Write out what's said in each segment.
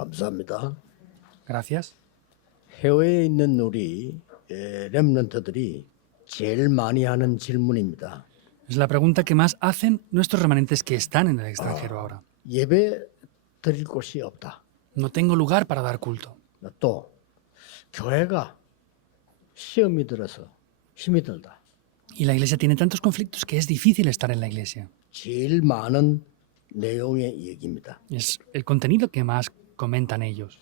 감사합니다. Gracias. 해외에 있는 우리 렘넌트들이 제일 많이 하는 질문입니다. Es la pregunta que más hacen nuestros remanentes que están en el extranjero ahora. 예배 드릴 곳이 없다. No tengo lugar para dar culto. 또 교회가 시험이 들어서 힘이 들다. Y la iglesia tiene tantos conflictos que es difícil estar en la iglesia. 제일 많은 내용의 얘기입니다. Es el contenido que más comentan ellos.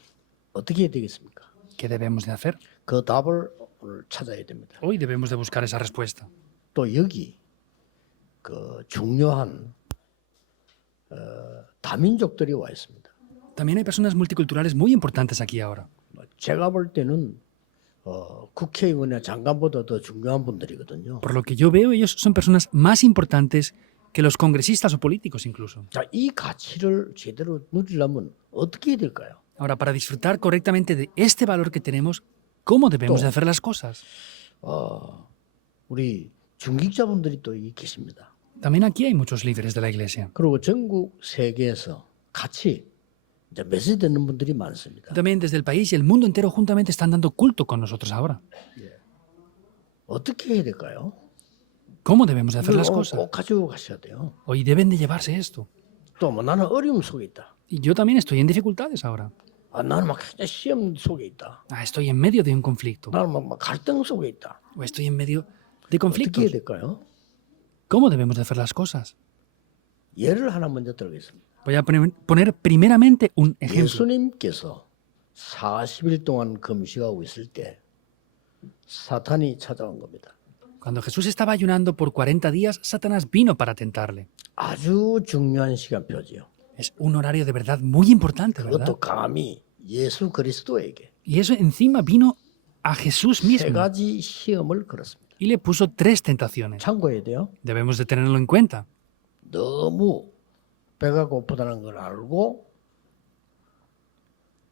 어떻게 해야 되겠습니까? ¿Qué debemos de hacer? 그 답을 오늘 찾아야 됩니다. Hoy debemos de buscar esa respuesta. 또 여기 그 중요한 다민족들이 와 있습니다. También hay personas multiculturales muy importantes aquí ahora. 제가 볼 때는 국회의원이나 장관보다 더 중요한 분들이거든요. Por lo que yo veo, ellos son personas más importantes que los congresistas o políticos incluso. 자, 이 가치를 제대로 누리려면 어떻게 해야 될까요? Ahora, para disfrutar correctamente de este valor que tenemos, ¿cómo debemos de hacer las cosas? 우리 중직자분들이 또 여기 계십니다. También aquí hay muchos líderes de la iglesia. 그리고 전국 세계에서 같이 이제 메시지 듣는 분들이 많습니다. También desde el país y el mundo entero juntamente están dando culto con nosotros ahora. 어떻게 해야 될까요? ¿Cómo debemos de hacer 이걸 las 꼭 cosas? 가지고 가셔야 돼요. Hoy deben de llevarse esto. 또 뭐 나는 어려움 속에 있다. Y yo también estoy en dificultades ahora. 나는 막 시험 속에 있다. Estoy en medio de un conflicto. 나는 막 갈등 속에 있다. O estoy en medio de 어떻게 해야 conflictos. 될까요? ¿Cómo debemos de hacer las cosas? 예를 하나 먼저 들겠습니다. Voy a poner primeramente un ejemplo. 예수님께서 40일 동안 금식하고 있을 때 사탄이 찾아온 겁니다. Cuando Jesús estaba ayunando por 40 días, Satanás vino para tentarle. 아주 중요한 시간표지요. Es un horario de verdad muy importante, ¿verdad? 그것도 감히 예수 그리스도에게 Y eso encima vino a Jesús 세 mismo 가지 시험을 걸었습니다. y le puso 3 tentaciones. 참고해야 돼요. Debemos de tenerlo en cuenta. 너무 배가 고프다는 걸 알고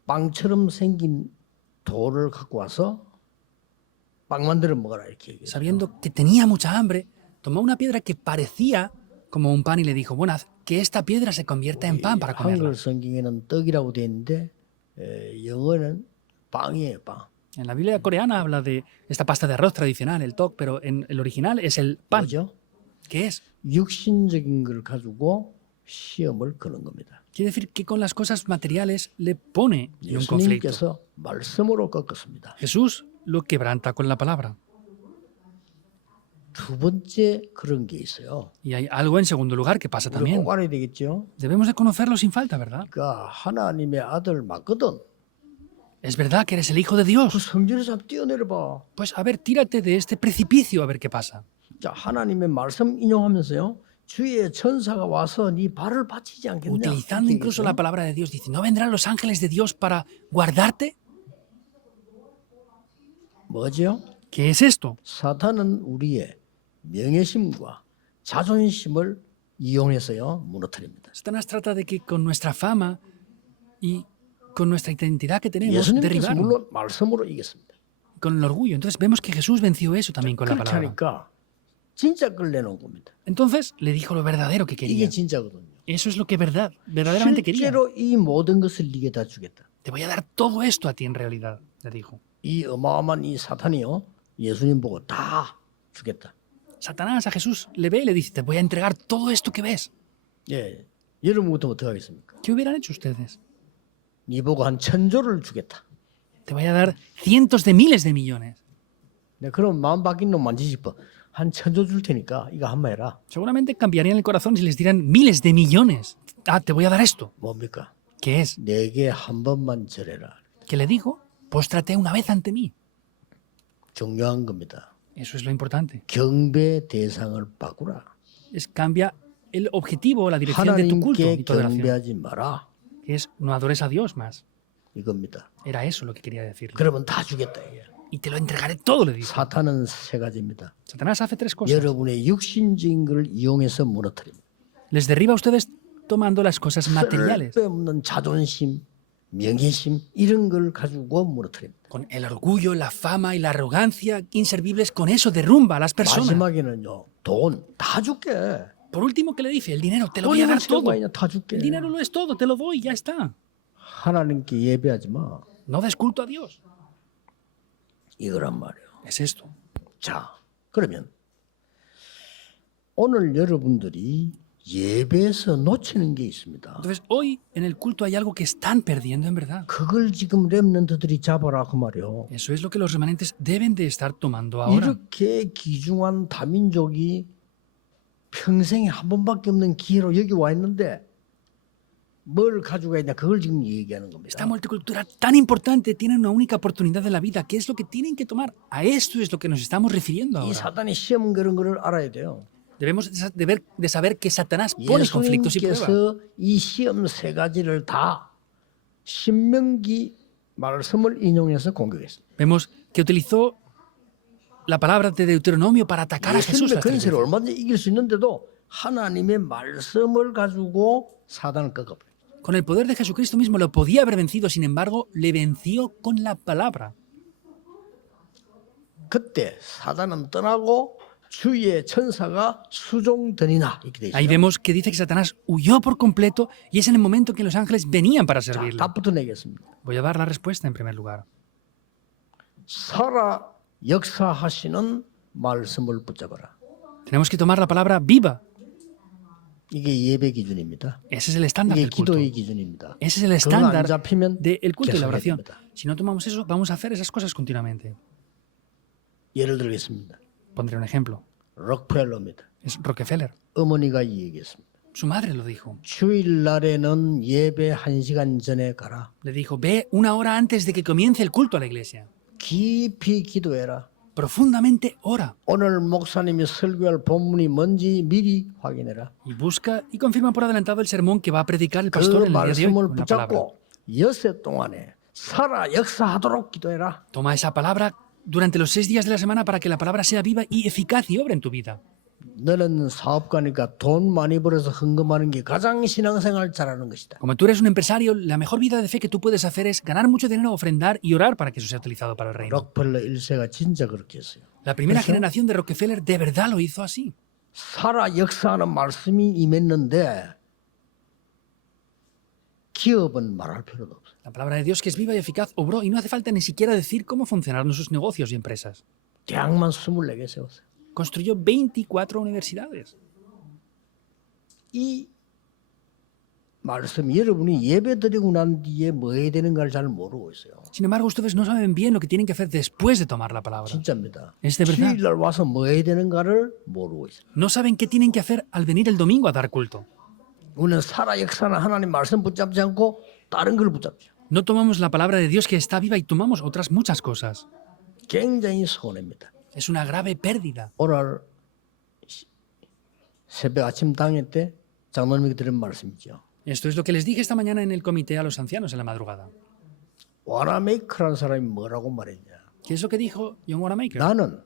빵처럼 생긴 돌을 갖고 와서 빵 만들어 먹어라 이렇게 얘기해요. Sabiendo que tenía mucha hambre, tomó una piedra que parecía como un pan y le dijo, bueno, haz que esta piedra se convierta en pan para comerla. 한글 성경에는 떡이라고 돼 있는데 영어는 빵이에요, 빵. En la Biblia coreana habla de esta pasta de arroz tradicional, el tok, pero en el original es el pan. 뭐죠? ¿Qué es? 육신적인 걸 가지고 시험을 거는 겁니다. Quiere decir que con las cosas materiales le pone en un conflicto. 예수님께서 말씀으로 꺾었습니다. Jesús lo quebranta con la palabra. 두 번째 그런 게 있어요. Y hay algo en segundo lugar que pasa 우리 también. 꼭 알아야 되겠죠? Debemos de conocerlo sin falta, ¿verdad? 그러니까 하나님의 아들 맞거든. Es verdad que eres el Hijo de 그 Dios. 성전에서 한번 뛰어내려 봐. Pues a ver, tírate de este precipicio a ver qué pasa. 자, 하나님의 말씀 인용하면서요. 주의 천사가 와서 네 발을 받치지 않겠냐. Utilizando incluso la palabra de Dios, dice, ¿no vendrán los ángeles de Dios para guardarte? 뭐죠? ¿Qué es esto? 사탄은 우리의 명예심과 자존심을 이용해서요 무너뜨립니다. Satanás trata de que con nuestra fama y con nuestra identidad que tenemos, 예수님께서 derribarnos 물론 말씀으로 이겼습니다. con el orgullo. Entonces vemos que Jesús venció eso también con la 그렇게 palabra. 하니까 진짜 걸 내놓은 겁니다. Entonces le dijo lo verdadero que 이게 quería. 진짜거든요. Eso es lo que verdaderamente quería. 실제로 이 모든 것을 네게 다 주겠다. Te voy a dar todo esto a ti en realidad, le dijo. 이 어마어마한 이 사탄이요 예수님 보고 다 주겠다. Satanás a Jesús le ve y le dice, te voy a entregar todo esto que ves. 예, 여러분 같으면 어떻게 하겠습니까? ¿Qué hubieran hecho ustedes? 네 보고 한 1,000조를 주겠다. Te voy a dar cientos de miles de millones. 네, 그럼 마음 바뀐 놈 만지지 싶어. 한 1,000조 줄 테니까 이거 한번 해라. Seguramente cambiarían el corazón si les dieran miles de millones. Te voy a dar esto. 뭡니까? ¿Qué es? 내게 한 번만 절해라. ¿Qué le digo? Póstrate una vez ante mí. 중요한 겁니다. Eso es lo importante. 경배 대상을 바꾸라. Cambia el objetivo, la dirección de tu culto 하나님께 y tu adoración. 경배하지 마라. Que es, no adores a Dios más. 이겁니다. Era eso lo que quería decir. 그러면 다 주겠다. 이게. Y te lo entregaré todo, le dijo. 사탄은 세 가지입니다. Satanás hace 3 cosas. 여러분의 육신적인 걸 이용해서 무너뜨립니다. Les derriba a ustedes tomando las cosas materiales. 쓸데없는 자존심, 명예심 이런 걸 가지고 무너뜨립니다. Con el orgullo, la fama y la arrogancia inservibles, con eso derrumba a las personas. 마지막에는요. 돈 다 줄게. Por último, ¿qué le dice? El dinero, te lo voy a dar todo. 다 줄게. El dinero lo es todo, te lo doy, ya está. 하나님께 예배하지 마. No des culto a Dios. 이거란 말이에요. Es esto. 자, 그러면 오늘 여러분들이 예배에서 놓치는 게 있습니다. Entonces, hoy en el culto hay algo que están perdiendo en verdad. 그걸 지금 렘넌트들이 잡아라 그 말이에요. Eso es lo que los remanentes deben de estar tomando ahora. 이렇게 귀중한 다민족이 평생에 한 번밖에 없는 기회로 여기 와 있는데 뭘 가지고 있냐 그걸 지금 얘기하는 겁니다. Esta multicultura tan importante tiene una única oportunidad en la vida. ¿Qué es lo que tienen que tomar? A esto es lo que nos estamos refiriendo 이 ahora. 사단이 시험 그런 거를 알아야 돼요. Debemos de saber que Satanás pone conflictos y pruebas. 예수님께서 이 시험 세 가지를 다 신명기 말씀을 인용해서 공격했습니다. Vemos que utilizó la palabra de Deuteronomio para atacar a Jesús. 예수님의 권세를 얼마든지 이길 수 있는데도 하나님의 말씀을 가지고 사단을 꺾어버려요. Con el poder de Jesucristo mismo lo podía haber vencido, sin embargo, le venció con la palabra. 그때 사단은 떠나고 주의 천사가 수종되니라 이렇게 돼 Ahí 있어요. vemos que dice que Satanás huyó por completo y es en el momento que los ángeles venían para 자, servirle. 답부터 내겠습니다. Voy a dar la respuesta en primer lugar. 살아 역사하시는 말씀을 붙잡아라. Tenemos que tomar la palabra viva. 이게 예배 기준입니다. Ese es el estándar 이게 del culto. 기도의 기준입니다. Ese es el 그거 안 estándar 잡히면 del culto y la 계속해야 oración. 됩니다. Si no tomamos eso, vamos a hacer esas cosas continuamente. 예를 들겠습니다. Pondré un ejemplo. 록펠러입니다. Es Rockefeller. 어머니가 이 얘기했습니다. Su madre lo dijo. 주일날에는 예배 1시간 전에 가라. Le dijo, ve una hora antes de que comience el culto a la iglesia. 깊이 기도해라. Profundamente ora. 오늘 목사님이 설교할 본문이 뭔지 미리 확인해라. Y busca y confirma por adelantado el sermón que va a predicar el 그 pastor en el día de hoy 말씀을 con la palabra. 붙잡고 엿새 동안에 살아 역사하도록 기도해라. Toma esa palabra durante los 6 días de la semana para que la palabra sea viva y eficaz y obre en tu vida. 너는 사업가니까 돈 많이 벌어서 헌금하는 게 가장 신앙생활 잘하는 것이다. Como tú eres un empresario, la mejor vida de fe que tú puedes hacer es ganar mucho dinero, ofrendar y orar para que eso sea utilizado para el reino. 록펠러 1세가 진짜 그렇게 했어요. La primera ¿Eso? generación de Rockefeller de verdad lo hizo así. 살아 역사하는 말씀이 임했는데 기업은 말할 필요도 없어요. La palabra de Dios que es viva y eficaz obró y no hace falta ni siquiera decir cómo funcionaron sus negocios y empresas. 대학만 24개 세웠어요. Construyó 24 universidades. 이 말씀이 여러분이 예배 드리고 난 뒤에 뭐 해야 되는가를 잘 모르고 있어요. Sin embargo, ustedes no saben bien lo que tienen que hacer después de tomar la palabra. 진짜입니다. Es de verdad. 주일날 와서 뭐 해야 되는가를 모르고 있어요. No saben qué tienen que hacer al venir el domingo a dar culto. 우리는 살아 역사는 하나님 말씀 붙잡지 않고 다른 걸 붙잡죠. No tomamos la palabra de Dios que está viva y tomamos otras muchas cosas. 굉장히 손해입니다. Es una grave pérdida. 오늘 새벽 아침 당일 때 장로님이 드린 말씀이죠. Esto es lo que les dije esta mañana en el comité a los ancianos en la madrugada. 와나메이커라는 사람이 뭐라고 말했냐. ¿Qué es lo que dijo John Wanamaker? 나는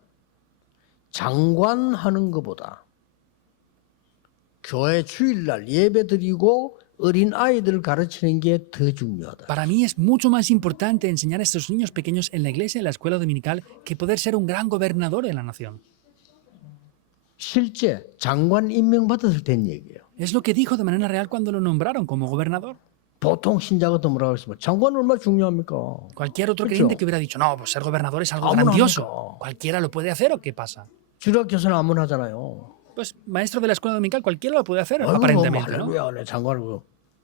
장관하는 것보다 교회 주일날 예배 드리고 어린 아이들 가르치는 게 더 중요하다. Para mí es mucho más importante enseñar a estos niños pequeños en la iglesia y en la escuela dominical que poder ser un gran gobernador de la nación. 실제 장관 임명받았을 땐 얘기예요. Es lo que dijo de manera real cuando lo nombraron como gobernador. 보통 신자가 또 뭐라고 했으면 장관 얼마나 중요합니까? Cualquier otro 그렇죠. creyente que hubiera dicho, no, pues ser gobernador es algo 아무나 grandioso. 합니까? ¿Cualquiera lo puede hacer o qué pasa? 주력 교수는 아무나 하잖아요. Pues maestro de la escuela dominical, cualquiera lo puede hacer, 아유, aparentemente, ¿no? 할렐루야, 내 장관을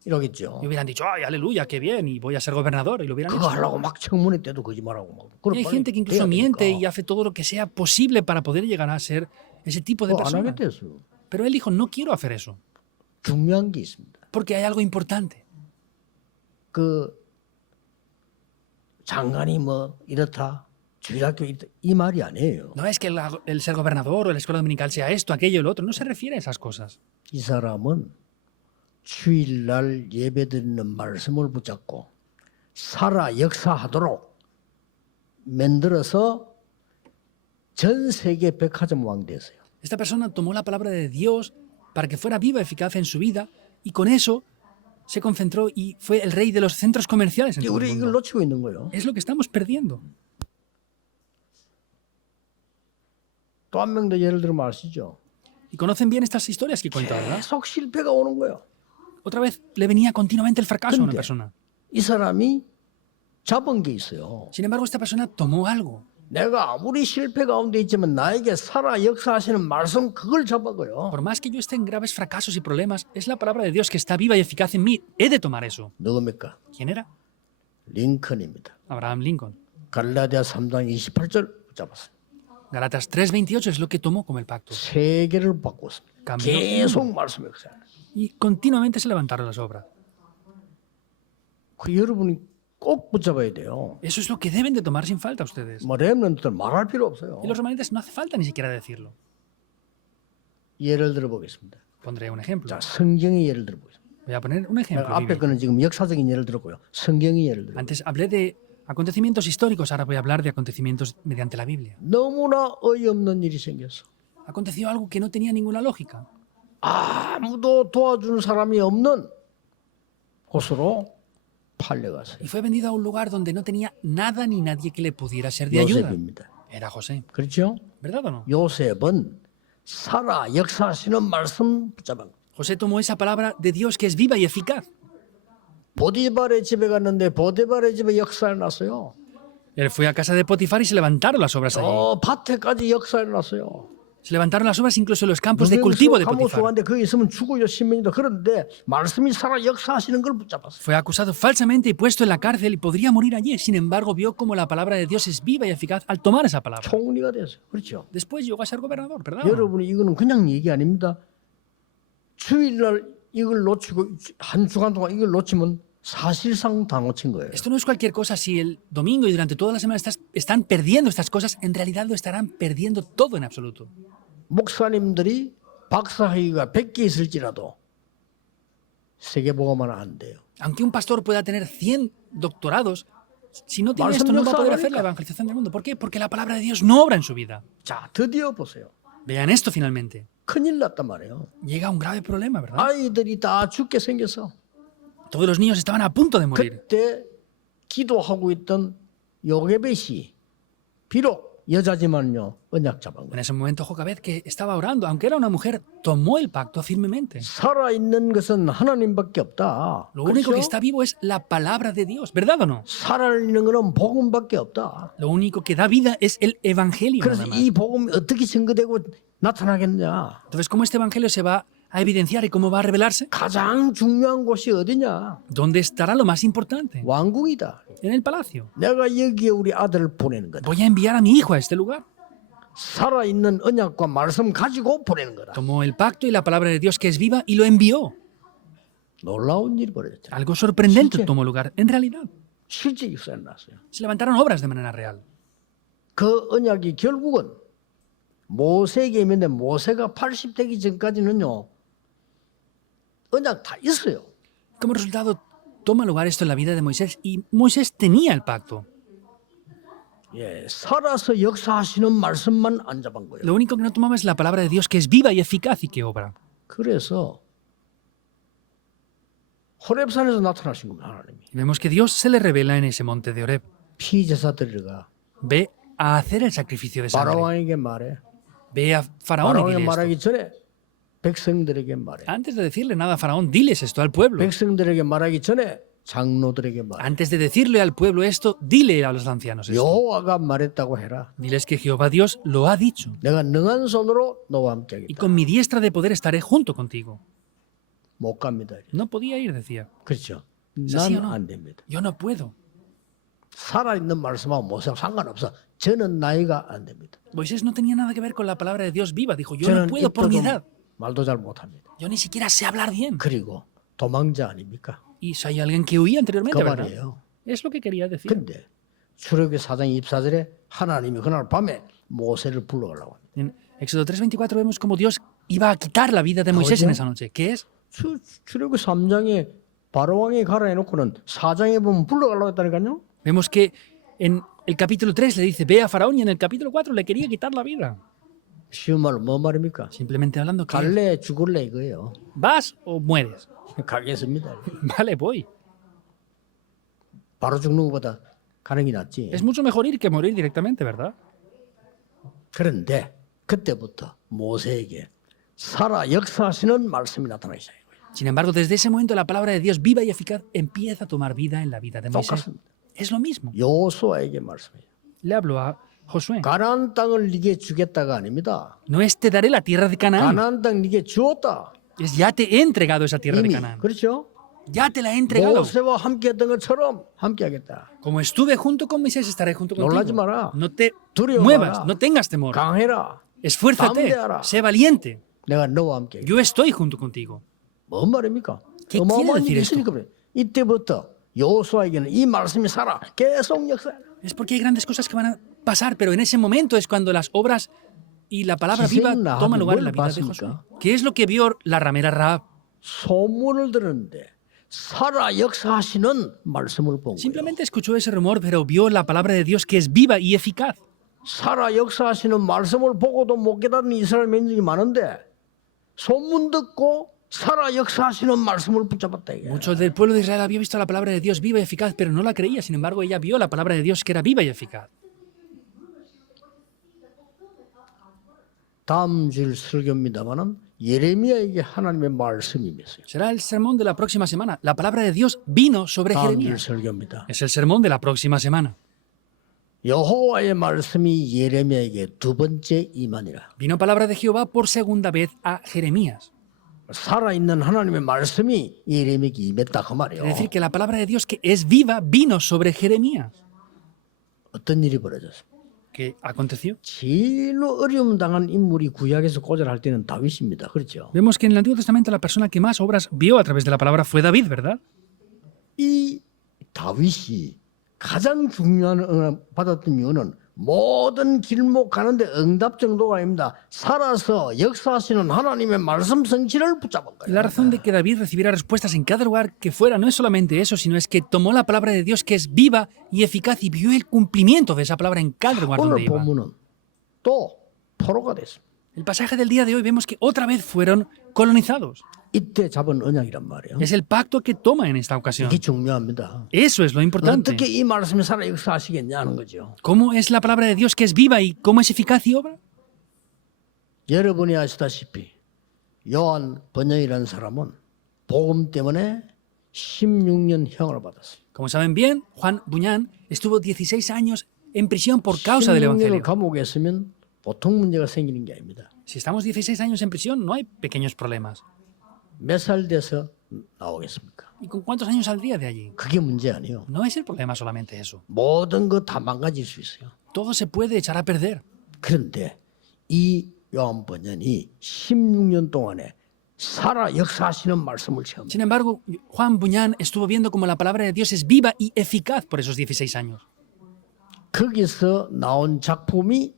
이러겠죠. Y hubieran dicho, ay, aleluya, qué bien, y voy a ser gobernador, y lo hubieran 그거 hecho. 하려고 막 청문회 때도 거짓말하고 막. Y 그럼 hay 빨리 gente que incluso 돼야 miente 되니까. y hace todo lo que sea posible para poder llegar a ser ese tipo de 그거 안 persona. 하겠댔어요. Pero él dijo, no quiero hacer eso, 중요한 게 있습니다. porque hay algo importante. 그 장관이 뭐 이렇다, 주일학교 이렇다, 이 말이 아니에요. No es que el ser gobernador o la escuela dominical sea esto, aquello, lo otro, no se refiere a esas cosas. 이 사람은 주일날 예배드리는 말씀을 붙잡고 살아 역사하도록 만들어서 전 세계 백화점 왕 됐어요. Esta persona tomó la palabra de Dios para que fuera viva, eficaz en su vida, y con eso se concentró y fue el rey de los centros comerciales en todo 우리 el 이걸 mundo. 놓치고 있는 거예요. Es lo que estamos perdiendo. 또 한 명 더 예를 들면 아시죠? Y conocen bien estas historias que cuento, ¿verdad? 계속 실패가 오는 거예요. Otra vez le venía continuamente el fracaso a una 근데 persona. 이 사람이 잡은 게 있어요. Sin embargo, esta persona tomó algo. 내가 아무리 실패 가운데 있지만 나에게 살아 역사하시는 말씀 그걸 잡아고요. Por más que yo esté en graves fracasos y problemas, es la palabra de Dios que está viva y eficaz en mí. He de tomar eso. 누굽니까? ¿Quién era? 링컨입니다. Abraham Lincoln. 갈라디아 3장 28절 붙잡았어요. Galatas 3:28 es lo que tomó como el pacto. 세계를 바꿨습니다. Cambió. 계속 말씀 역사. Y continuamente se levantaron las obras. 그 여러분이 꼭 붙잡아야 돼요. Eso es lo que deben de tomar sin falta ustedes. 뭐 렘넌트들 말할 필요 없어요. Y los remanentes no hace falta ni siquiera decirlo. 예를 들어 보겠습니다. Pondré un ejemplo. 자, 성경의 예를 들어 보겠습니다. Voy a poner un ejemplo. 앞에 bíblico. 거는 지금 역사적인 예를 들었고요. 성경의 예를 들어. Antes hablé de acontecimientos históricos, ahora voy a hablar de acontecimientos mediante la Biblia. 너무나 어이없는 일이 생겼어. Aconteció algo que no tenía ninguna lógica. 아무도 도와주는 사람이 없는 곳으로 팔려갔어요. Y fue vendido a un lugar donde no tenía nada ni nadie que le pudiera ser de ayuda. 요셉입니다. Era José. 그렇죠? ¿Verdad o no? 요셉은 살아 역사하시는 말씀 붙잡은 José tomó esa palabra de Dios que es viva y eficaz. 보디발의 집에 갔는데 보디발의 집에 역사를 났어요. Él fue a casa de Potifar y se levantaron las obras allí. 밭에까지 역사를 났어요. Se levantaron las obras incluso en los campos de cultivo de Potifar. 감옥수한데 거기 있으면 죽어요 신명이도. 그런데 말씀이 살아 역사하시는 걸 붙잡았어요. Fue acusado falsamente y puesto en la cárcel y podría morir allí. Sin embargo, vio cómo la palabra de Dios es viva y eficaz al tomar esa palabra. 총리가 됐어요. 그렇죠? Después llegó a ser gobernador, ¿verdad? o no? 여러분이 이거는 그냥 얘기 아닙니다. 주일날 이걸 놓치고 한 주간 동안 이걸 놓치면 사실상 다 놓친 거예요. Esto no es cualquier cosa. Si el domingo y durante toda la semana están perdiendo estas cosas, en realidad lo estarán perdiendo todo en absoluto. 목사님들이 박사학위가 100개 있을지라도 세계복음은 안 돼요. Aunque un pastor pueda tener 100 doctorados, si no tiene 말씀 esto no va a poder hacer 역사하니까. la evangelización del mundo. ¿Por qué? Porque la palabra de Dios no obra en su vida. 자, 드디어 보세요. Vean esto finalmente. 큰일 났단 말이에요. Llega un grave problema, ¿verdad? 아이들이 다 죽게 생겼어. Todos los niños estaban a punto de morir. 그때 기도하고 있던 요게벳이 비록 여자지만요 언약 잡은 En 거예요. ese momento Jocabed, que estaba orando, aunque era una mujer, tomó el pacto firmemente. 살아있는 것은 하나님밖에 없다. Lo único que 그렇죠? está vivo es la palabra de Dios, ¿verdad o no? 살아있는 것은 복음밖에 없다. Lo único que da vida es el evangelio. 그래서 nada más. 이 복음이 어떻게 증거되고 나타나겠냐? Entonces, ¿cómo este evangelio se va a evidenciar y cómo va a revelarse? 가장 중요한 곳이 어디냐? ¿Dónde estará lo más importante? 왕궁이다. En el palacio. 내가 여기에 우리 아들을 보내는 거다. Voy a enviar a mi hijo a este lugar. 살아있는 언약과 말씀 가지고 보내는 거다. Tomó el pacto y la palabra de Dios que es viva y lo envió. 놀라운 일이 벌어졌죠. Algo sorprendente 실제. tomó lugar. En realidad, 실제 역사에 났어요. se levantaron obras de manera real. 그 언약이 결국은 모세에게 있는데 모세가 80 되기 전까지는요 언약 다 있어요. Como resultado, toma lugar esto en la vida de Moisés y Moisés tenía el pacto. 예, 살아서 역사하시는 말씀만 안 잡은 거예요. Lo único que no tomaba es la palabra de Dios que es viva y eficaz y que obra. 그래서 호렙산에서 나타나신 겁니다. 하나님이. Y vemos que Dios se le revela en ese monte de Horeb. 피제사 드리러가 Ve a hacer el sacrificio de sangre. 바로왕에게 말해. Ve a Faraón y 바로왕에 dile esto. 말하기 전에 백성들에게 말해. Antes de decirle nada a Faraón, diles esto al pueblo. 백성들에게 말하기 전에 장로들에게 말해. Antes de decirle al pueblo esto, dile a los ancianos esto. 여호와가 말했다고 해라. Diles que Jehová Dios lo ha dicho. 내가 능한 손으로 너와 Y 함께하겠다. con mi diestra de poder estaré junto contigo. 못 갑니다. No podía ir, decía. 그렇죠. ¿Es así o no? 난 안 됩니다. Yo no puedo. 살아있는 말씀하고 모세하고 상관없어. 저는 나이가 안 됩니다. Moisés no tenía nada que ver con la palabra de Dios viva. Dijo, yo no 저는 puedo por mi 입도 edad. 말도 잘 못합니다. Yo ni siquiera sé hablar bien. 그리고 도망자 아닙니까? Y soy alguien que huía anteriormente, 그 ¿verdad? 말이에요. Es lo que quería decir. 근데 출애굽기 4장 24절에 하나님이 그날 밤에 모세를 불러가려고 합니다. En Éxodo 3:24 vemos como Dios iba a quitar la vida de Moisés en esa noche. ¿Qué es? 출애굽기 3장에 바로왕이 가라 해놓고는 4장에 보면 불러가려고 했다니까요. Vemos que en el capítulo 3 le dice, ve a Faraón, y en el capítulo 4 le quería quitar la vida. 쉬운 말로 뭐 말입니까? Simplemente hablando que 갈래 죽을래 이거예요. vas o mueres. 가겠습니다. Vale, voy. 바로 죽는 것보다 가는 게 낫지. Es mucho mejor ir que morir directamente, ¿verdad? 그런데 그때부터 모세에게 살아 역사하시는 말씀이 나타나기 시작해요. Sin embargo, desde ese momento la palabra de Dios viva y eficaz empieza a tomar vida en la vida de Moisés. 똑같습니다. Es lo mismo. 여호수아에게 말씀해요. Le hablo a Josué. 가나안 땅을 네게 주겠다가 아닙니다. No es te daré la tierra de Canaán. 가나안 땅 네게 주었다. Es ya te he entregado esa tierra de 이미 Canaán. 그렇죠? Ya te la he entregado. 모세와 함께했던 것처럼 함께하겠다. Como estuve junto con Moisés, estaré junto 놀라지 contigo. 마라. No te 두려워 muevas, 마라. no tengas temor. 강해라. Esfuérzate, 담대하라. sé valiente. 내가 너와 함께. Yo estoy junto contigo. 뭔 말입니까? ¿Qué 어마어마한 quiere 일이 decir 있으니까 그래. 이때부터 여호수아에게는 이 말씀이 살아. 계속 역사해. Es porque hay grandes cosas que van a pasar, pero en ese momento es cuando las obras y la palabra viva 기생은 toman lugar en la 뭘 vida de 봤습니까? Josué. ¿Qué es lo que vio la ramera Rahab? 소문을 들었는데 살아 역사하시는 말씀을 본 거예요. Simplemente escuchó ese rumor, pero vio la palabra de Dios que es viva y eficaz. 살아 역사하시는 말씀을 보고도 못 깨닫는 이스라엘 민족이 많은데 소문 듣고 살아 역사하시는 말씀을 붙잡았다 이게. Muchos del pueblo de Israel había visto la palabra de Dios viva y eficaz, pero no la creía. Sin embargo, ella vio la palabra de Dios que era viva y eficaz. 다음 줄 설교입니다만은 예레미야에게 하나님의 말씀이 있어요. Será el sermón de la próxima semana. La palabra de Dios vino sobre 다음 줄 Jeremías. 설교입니다. Es el sermón de la próxima semana. 여호와의 말씀이 예레미야에게 두 번째 임하니라. Vino palabra de Jehová por segunda vez a Jeremías. 살아있는 하나님의 말씀이 예레미야에게 임했다 그 말이에요. Es decir, que la palabra de Dios que es viva vino sobre Jeremías. 어떤 일이 벌어졌습니까? ¿Qué aconteció? 제일로 어려움 당한 인물이 구약에서 고절할 때는 다윗입니다. 그렇죠? Vemos que en el Antiguo Testamento la persona que más obras vio a través de la palabra fue David, ¿verdad? 이 다윗이 가장 중요한 응답 받았던 이유는 모든 길목 가는데 응답 정도가 아닙니다. 살아서 역사하시는 하나님의 말씀 성취를 붙잡은 Y la 거예요. razón de que David recibiera respuestas en cada lugar que fuera no es solamente eso, sino es que tomó la palabra de Dios que es viva y eficaz y vio el cumplimiento de esa palabra en cada lugar donde 오늘 iba. 본문은 또 포로가 됐습니다. El pasaje del día de hoy vemos que otra vez fueron colonizados. 이때 잡은 언약이란 말이에요. Es el pacto que toma en esta ocasión. 이게 중요합니다. Eso es lo importante. 어떻게 이 말씀이 살아 역사하시겠냐는 거죠. ¿Cómo es la palabra de Dios que es viva y cómo es eficaz y obra? 여러분이 아시다시피 요한 번영이라는 사람은 복음 때문에 16년 형을 받았어요. Como saben bien, Juan Buñán estuvo 16 años en prisión por causa del 16년을 Evangelio. 감옥에 있으면 보통 문제가 생기는 게 아닙니다. Si estamos 16 años en prisión, no hay pequeños problemas. 몇 살 돼서 나오겠습니까? ¿Y con cuántos años saldría de allí? 그게 문제 아니에요. No es el problema solamente eso. 모든 거 다 망가질 수 있어요. Todo se puede echar a perder. 그런데 이 요한 번연이 16년 동안에 살아 역사하시는 말씀을 체험. Sin embargo, Juan Buñán estuvo viendo cómo la palabra de Dios es viva y eficaz por esos 16 años. 거기서 나온 작품이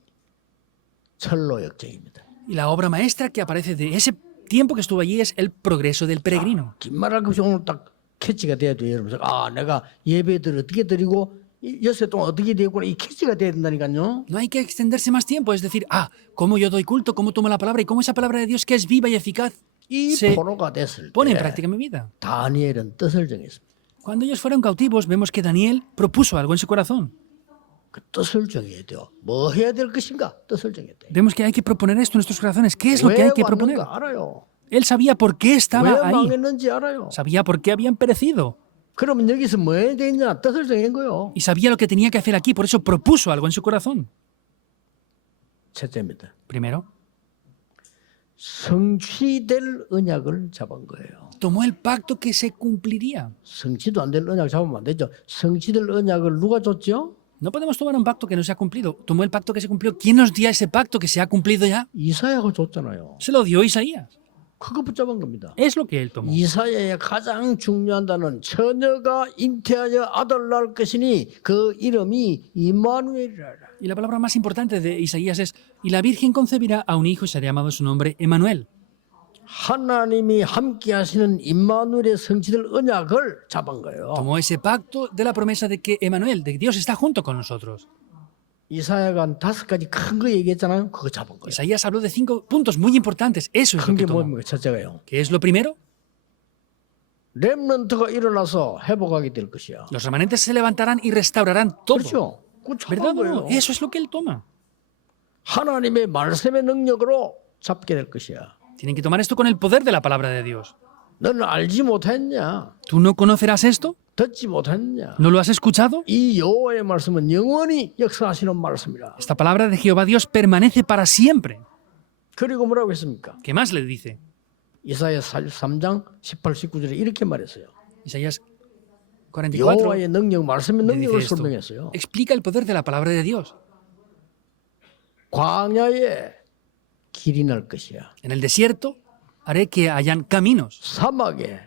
철로 역정입니다. Y la obra maestra que aparece de ese tiempo que estuvo allí es El progreso del peregrino. 긴 말할 것이 오늘 딱 캐치가 돼야 돼요, 여러분. 아, 내가 예배들 어떻게 드리고 엿새 동안 어떻게 되었구나 이 캐치가 돼야 된다니까요. No hay que extenderse más tiempo, es decir, cómo yo doy culto, cómo tomo la palabra y cómo esa palabra de Dios que es viva y eficaz 이 se 포로가 됐을 pone en 때 práctica en mi vida. 다니엘은 뜻을 정했습니다. Cuando ellos fueron cautivos, vemos que Daniel propuso algo en su corazón. 그 뜻을 정해야 돼요. 뭐 해야 될 것인가? 뜻을 정해야 돼요. Vemos que hay que proponer esto en nuestros corazones. ¿Qué es lo que 왜 hay que proponer? 왔는가 알아요. Él sabía por qué 왜 estaba ahí. 망했는지 알아요. Sabía por qué habían perecido. 그러면 여기서 뭐 해야 되냐? 뜻을 정한 거요. Y sabía lo que tenía que hacer aquí. Por eso propuso algo en su corazón. 첫째입니다. Primero, 성취될 언약을 잡은 거예요. tomó el pacto que se cumpliría. 성취도 안 될 언약 잡으면 안 되죠. 성취될 언약을 누가 줬죠? No podemos tomar un pacto que no se ha cumplido. Tomó el pacto que se cumplió. ¿Quién nos dio ese pacto que se ha cumplido ya? 이사야가 줬잖아요. Se lo dio Isaías. 그거 붙잡은 겁니다. Es lo que él tomó. 이사야의 가장 중요한 단어는 처녀가 잉태하여 아들 낳을 것이니 그 이름이 임마누엘이라. Y la palabra más importante de Isaías es, y la Virgen concebirá a un hijo y será llamado su nombre Emmanuel. 하나님이 함께 하시는 임마누엘의 성취될 언약을 잡은 거예요. Tomó ese pacto de la promesa de que Emmanuel, de que Dios está junto con nosotros. 이사야가 한 5가지 큰 거 얘기했잖아요. 그거 잡은 거예요. Isaías habló de 5 puntos muy importantes. Eso es lo 큰 que 게 tomó. 뭡니까? 첫째가요. ¿Qué es lo primero? 렘넌트가 일어나서 회복하게 될 것이야. Los remanentes se levantarán y restaurarán todo. 그렇죠? 그거 ¿Verdad 잡은 o no? 거예요. Eso es lo que él toma. 하나님의 말씀의 능력으로 잡게 될 것이야. Tienen que tomar esto con el poder de la palabra de Dios. 너는 알지 못했냐? ¿Tú no conocerás esto? 듣지 못했냐? ¿No lo has escuchado? 이 여호와의 말씀은 영원히 역사하시는 말씀이라. Esta palabra de Jehová Dios permanece para siempre. 그리고 뭐라고 했습니까? ¿Qué más le dice? 이사야 43장 18, 19절에 이렇게 말했어요. Isaías 44 여호와의 능력, 말씀의 le dice 능력을 esto. 설명했어요. Explica el poder de la palabra de Dios. 광야에 길이 날 것이야. En el desierto haré que hayan caminos. 사막에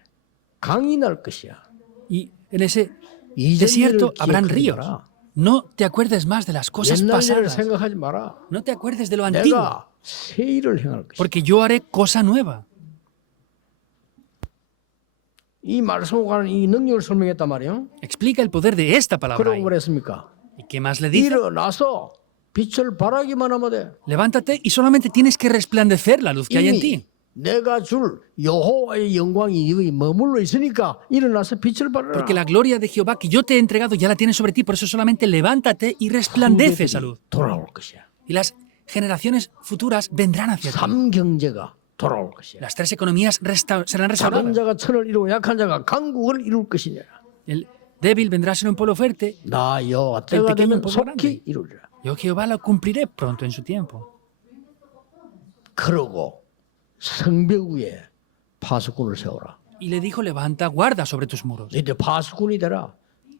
강이 날 것이야. Y en ese 이전 일을 desierto habrán 기억하지 ríos. 마라. No te acuerdes más de las cosas 옛날 일을 pasadas. 생각하지 마라. No te acuerdes de lo antiguo. 내가 새 일을 행할 것이야. Porque yo haré cosa nueva. 이 말씀과 관한 이 능력을 설명했단 말이에요. Explica el poder de esta palabra. 그러고 ahí. 뭐랬습니까? ¿Y qué más le dice? 일어나서 빛을 발하기만 하면 돼. Levántate y solamente tienes que resplandecer la luz que hay en 이미 ti. 내가 줄 여호와의 영광이 여기 머물러 있으니까 일어나서 빛을 발하라. Porque la gloria de Jehová que yo te he entregado ya la tienes sobre ti. Por eso solamente levántate y resplandece esa luz. 돌아올 것이야. Y las generaciones futuras vendrán hacia ti. 삼경제가 돌아올 것이야. Las tres economías serán 작은 restauradas. 자가 천을 이루고 약한 자가 강국을 이룰 것이냐. El débil vendrá a ser un pueblo fuerte. 나 여호와 때가 pequeño 되면 pueblo 속히 grande. 이루리라. Yo Jehová lo cumpliré pronto en su tiempo. 그러고 성벽 위에 파수꾼을 세워라. Y le dijo, levanta guarda sobre tus muros. 너희들 파수꾼이 되라.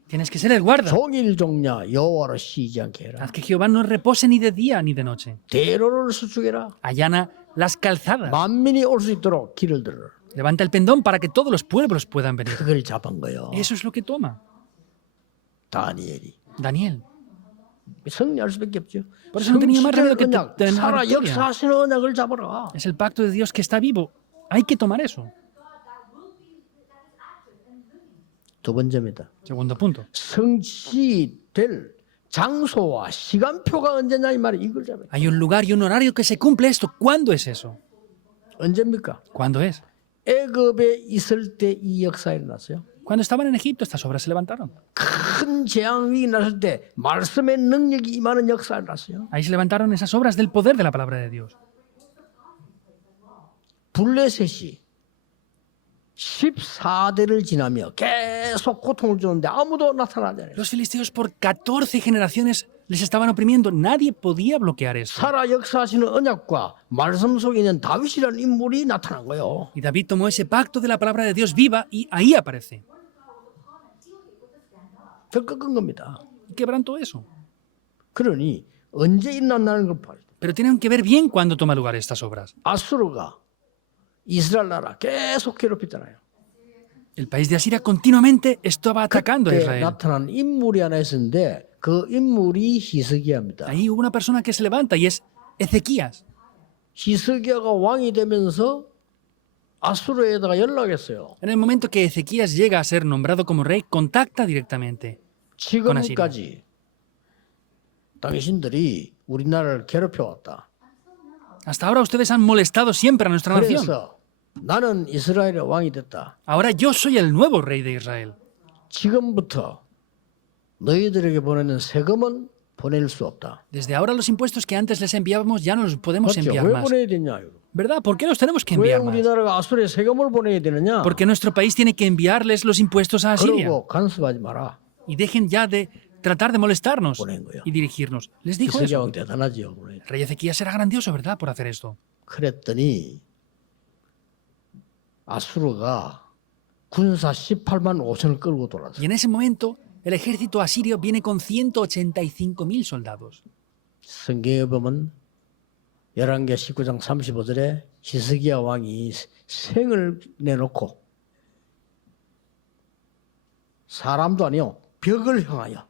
Tienes que ser el guarda. 종일 종냐 여호와로 쉬지 않게 해라. Haz que Jehová no repose ni de día ni de noche. 대로를 수축해라. Allana las calzadas. 만민이 올 수 있도록 길을 들어라. Levanta el pendón para que todos los pueblos puedan venir. 그걸 잡은 거예요. Eso es lo que toma 다니엘이. Daniel. 승리할 수밖에 없죠. Por eso no tenía más remedio que 언약, tener la 살아 victoria. 역사하시는 언약을 잡아라. Es el pacto de Dios que está vivo. Hay que tomar eso. 두 번째입니다. Segundo punto. 성취될 장소와 시간표가 언제냐 이 말이 이걸 잡아요. Hay un lugar y un horario que se cumple esto. ¿Cuándo es eso? 언제입니까? ¿Cuándo es? 애굽에 있을 때 이 역사 일어났어요. Cuando estaban en Egipto, estas obras se levantaron. 큰 재앙이 났을 때 말씀의 능력이 임하는 역사 일어났어요. Ahí se levantaron esas obras del poder de la palabra de Dios. 블레셋이 14대를 지나며 계속 고통을 주는데 아무도 나타나지 않아요. Los filisteos por 14 generaciones les estaban oprimiendo. Nadie podía bloquear eso. 살아 역사하시는 언약과 말씀 속에 있는 다윗이라는 인물이 나타난 거예요. Y David tomó ese pacto de la palabra de Dios viva y ahí aparece. 그 꺾은 겁니다. Y quebrantó eso. 그러니 언제 일어났다는 걸 봐야 돼. Pero tienen que ver bien cuándo toma lugar estas obras. 아수르가 이스라엘 나라 계속 괴롭혔잖아요. El país de Asiria continuamente estaba atacando a 그때 Israel. 나타난 인물이 하나 있었는데 그 인물이 히스기야입니다. Ahí hubo una persona que se levanta y es Ezequías. 히스기야가 왕이 되면서 아수르에다가 연락했어요. En el momento que Ezequías llega a ser nombrado como rey, contacta directamente. 지금까지 당신들이 우리나라를 괴롭혀왔다. Hasta ahora ustedes han molestado siempre a nuestra nación. 그래서 나는 이스라엘의 왕이 됐다. Ahora yo soy el nuevo rey de Israel. 지금부터 너희들에게 보내는 세금은 보낼 수 없다. Desde ahora los impuestos que antes les enviábamos ya no los podemos 맞죠? enviar 왜 más. 보내야 되냐? ¿Verdad? ¿Por qué los tenemos que 왜 enviar más? 우리나라가 아수르에 세금을 보내야 되느냐? Porque nuestro país tiene que enviarles los impuestos a Asiria. 그러고 간섭하지 마라. Y dejen ya de tratar de molestarnos 보낸 거예요. y dirigirnos. Les dijo 히스기야 eso. 왕 대단하지요. El rey Ezequías era grandioso, ¿verdad? Por hacer esto. 그랬더니 아수르가 군사 18만 5천을 끌고 돌아서 Y en ese momento, el ejército asirio viene con 185.000 soldados. 성경에 보면 열왕기하 19장 35절에 히스기야 왕이 생을 내놓고 사람도 아니요 벽을 향하여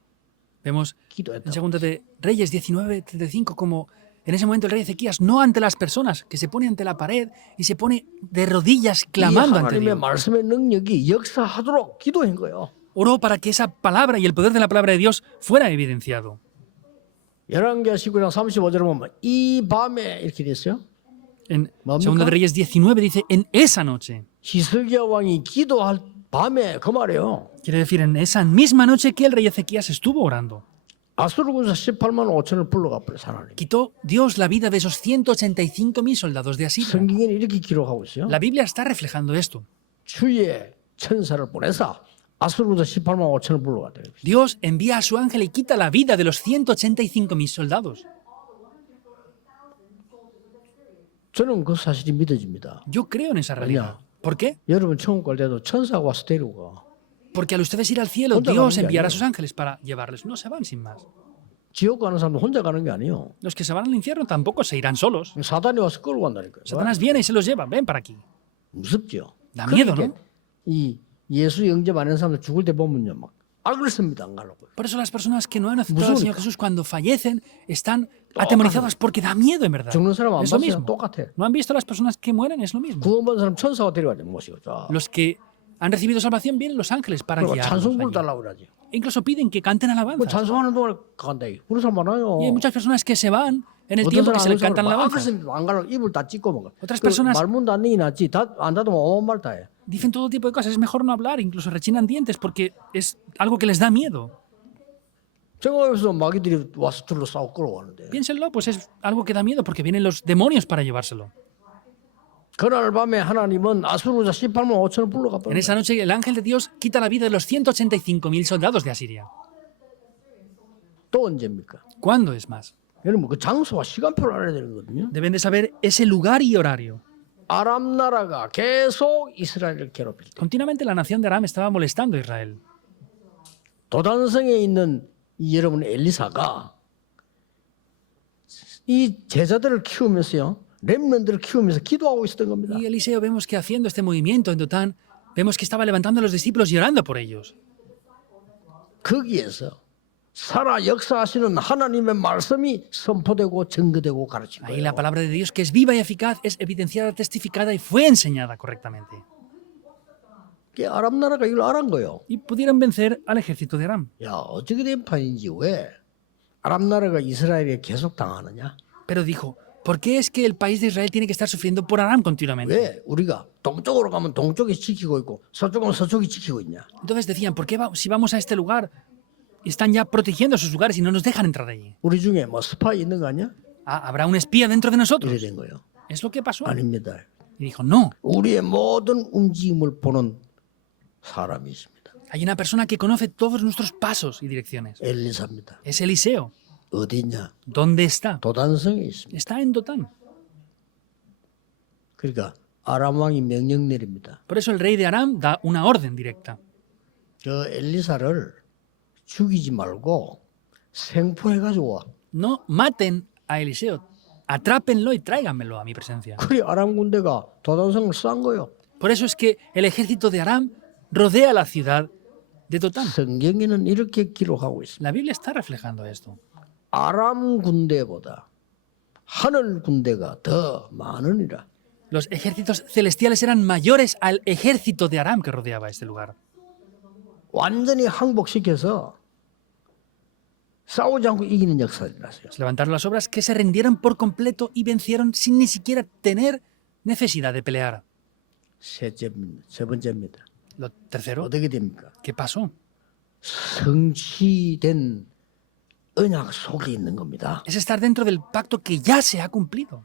Vemos en 기도했다. Segunda de Reyes 19:35 como en ese momento el rey Ezequías, no ante las personas, que se pone ante la pared y se pone de rodillas 이 clamando ante 하나님의 Dios. 말씀의 능력이 역사하도록 기도한 거예요. Oró para que esa palabra y el poder de la palabra de Dios fuera evidenciado. 열왕기하 19장 35절에 보면 이 밤에 이렇게 됐어요. En 뭡니까? Segunda de Reyes 19 dice, en esa noche. 히스기야 왕이 기도할 밤에 그 말이에요. Quiere decir, en esa misma noche que el rey Ezequías estuvo orando. 아수르 군사 18만 5천을 불러가 버려 하나님. Quitó Dios la vida de esos 185.000 soldados de Asiria. 성경에는 이렇게 기록하고 있어요. La Biblia está reflejando esto. 주의 천사를 보내사 아수르도 18만 5천을 불러갔다. Dios envía a su ángel y quita la vida de los 185.000 soldados. 저는 그 사실이 믿어집니다. Yo creo en esa realidad. ¿Por qué? 여러분 천국 갈 때도 천사가 와서 데리고 가. Porque al ustedes ir al cielo, 혼자 Dios 가는 게 enviará a 아니에요. sus ángeles para llevarles. No se van sin más. 지옥 가는 사람도 혼자 가는 게 아니에요. Los que se van al infierno tampoco se irán solos. 사단이 와서 끌고 간다니까요. Satanás viene y se los lleva. Ven para aquí. 무섭죠. Da miedo, 그러니까 ¿no? 이 예수 영접 안 하는 사람들 죽을 때 보면요, 막 알겠습니다, 안 가려고요. Por eso las personas que no han aceptado al Señor 무서우니까. Jesús cuando fallecen están atemorizadas porque da miedo en verdad. 죽는 사람 안 Es lo 봤어요. mismo. 똑같아. ¿No han visto a las personas que mueren? Es lo mismo. 구원받은 사람 천사가 데려가야 모시고. 자, Los que han recibido salvación vienen los ángeles para 그리고 guiarlos. 찬송 allí. 불달라고 그러지. Incluso piden que canten 뭐 alabanzas. 찬송하는 동안에 간다. 그런 사람 많아요. Y hay muchas personas que se van en el 어떤 tiempo que 사람 se 안 les cantan 막 alabanzas. 알겠습니다. 안 가려고 입을 다 찢고 막. Otras personas- 말문도 안 내기 낫지. 안 닫으면 어마어마한 말 다 해. Dicen todo tipo de cosas. Es mejor no hablar. Incluso rechinan dientes porque es algo que les da miedo. 정오에서 마귀들이 와서 둘러 싸고 끌어가는데. Piénsenlo, pues es algo que da miedo porque vienen los demonios para llevárselo. 그날 밤에 하나님은 아수르자 18만 5천을 불러가 En 버렸어요. esa noche el ángel de Dios quita la vida de los 185.000 soldados de Asiria. 또 언제입니까? ¿Cuándo es más? 여러분 그 장소와 시간표를 알아야 되는 거거든요. Deben de saber ese lugar y horario. 아람 나라가 계속 이스라엘을 괴롭힐 때 Continuamente la nación de Aram estaba molestando a Israel. 도단성에 있는 이 여러분 엘리사가 이 제자들을 키우면서요. 렘넌트를 키우면서 기도하고 있었던 겁니다. Y Eliseo vemos que haciendo este movimiento en Dotán, vemos que estaba levantando a los discípulos y orando por ellos. 거기에서 살아 역사하시는 하나님의 말씀이 선포되고 증거되고 가르친 Ahí 거예요. la palabra de Dios, que es viva y eficaz, es evidenciada, testificada y fue enseñada correctamente. 그 아람 나라가 이걸 알은 거예요. Y pudieron vencer al ejército de Aram. 야 어떻게 된 판인지 왜 아람 나라가 이스라엘에 계속 당하느냐? Pero dijo, ¿por qué es que el país de Israel tiene que estar sufriendo por Aram continuamente? 왜 우리가 동쪽으로 가면 동쪽이 지키고 있고 서쪽 가면 서쪽이 지키고 있냐? Entonces decían, ¿por qué si vamos a este lugar están ya protegiendo sus lugares y no nos dejan entrar allí? 우리 중에 뭐 스파이 있는 거 아니야? Ah, ¿habrá un espía dentro de nosotros? 이래 된 거예요. Es lo que pasó. 아닙니다. Y dijo, no, 우리의 모든 움직임을 보는 사람이 있습니다. hay una persona que conoce todos nuestros pasos y direcciones. 엘리사입니다. Es Eliseo. 어디냐? ¿Dónde está? 도단성에 있습니다. Está en Dotán. 그러니까 아람 왕이 명령 내립니다. Por eso el rey de Aram da una orden directa. 저 엘리사를 죽이지 말고 생포해가지고 와. No maten a Eliseo, atrápenlo y tráiganmelo a mi presencia. 그래 아람 군대가 도단성을 싼 거요. Por eso es que el ejército de Aram rodea la ciudad de Dotán. 성경에는 이렇게 기록하고 있습니다. La Biblia está reflejando esto. 아람 군대보다 하늘 군대가 더 많으니라. Los ejércitos celestiales eran mayores al ejército de Aram que rodeaba este lugar. 완전히 항복시켜서 싸우지 않고 이기는 역사들이라서요. Se levantaron las obras que se rindieron por completo y vencieron sin ni siquiera tener necesidad de pelear. 세 번째입니다. Lo tercero, 어떻게 됩니까? ¿qué pasó? 성취된 언약 속에 있는 겁니다. Es estar dentro del pacto que ya se ha cumplido.